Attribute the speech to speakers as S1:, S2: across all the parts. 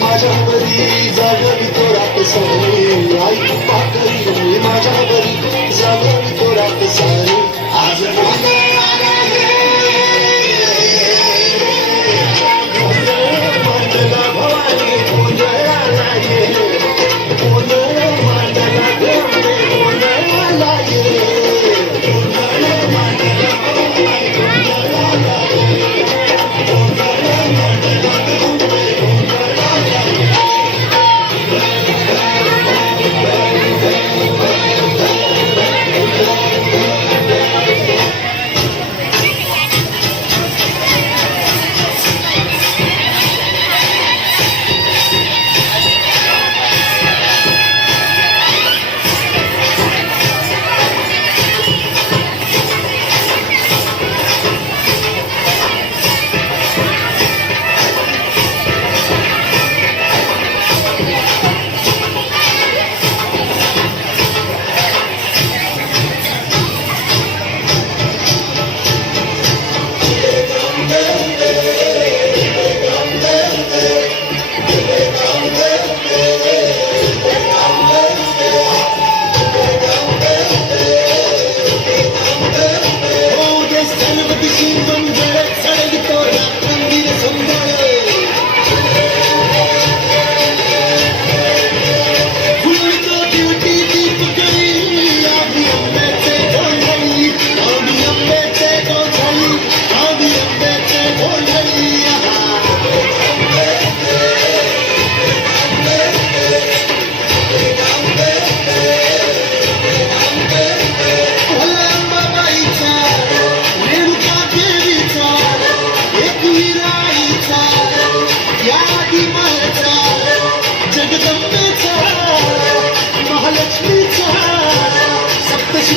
S1: माझ्या परी जागवी तो रात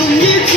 S1: помнит